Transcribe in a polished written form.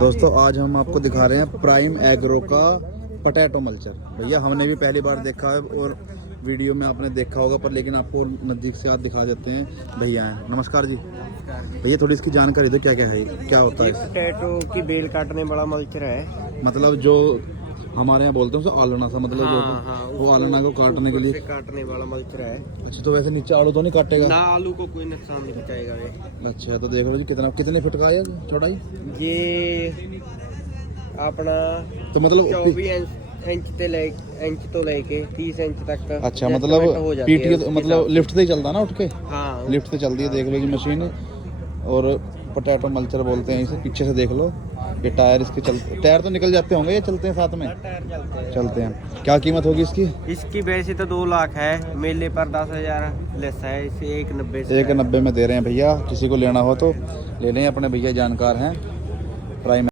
दोस्तों आज हम आपको दिखा रहे हैं प्राइम एग्रो का पोटैटो मल्चर। भैया हमने भी पहली बार देखा है और वीडियो में आपने देखा होगा, पर लेकिन आपको नज़दीक से आज दिखा देते हैं। भैया हैं, नमस्कार जी। भैया थोड़ी इसकी जानकारी दो, क्या क्या है, क्या होता है? पोटैटो की बेल काटने वाला मल्चर है। मतलब जो हमारे यहाँ बोलते हैं उसे आलना सा, मतलब वो आलना को काटने के लिए काटने वाला मल्चर है। अच्छा, तो वैसे नीचे आलू तो नहीं काटेगा ना, आलू को कोई नुकसान नहीं पहुंचाएगा ये। अच्छा, तो देख लो जी कितने फुट का है चौड़ाई? ये अपना तो मतलब 24 इंच तो लेके 30 इंच तक। अच्छा, मतलब पीटी मतलब लिफ्ट से ही चलता ना, उठ के? हाँ, लिफ्ट से चलती है। देख लो जी मशीन। और पोटैटो मल्चर बोलते हैं इसे। पीछे से देख लो, ये टायर इसके टायर तो निकल जाते होंगे, ये चलते हैं साथ में? टायर चलते हैं। क्या कीमत होगी इसकी? इसकी वैसे तो 2 लाख है, मेले पर 10,000 लेस है। इसे 190 190 में दे रहे हैं भैया। किसी को लेना हो तो ले लें, अपने भैया जानकार हैं प्राइम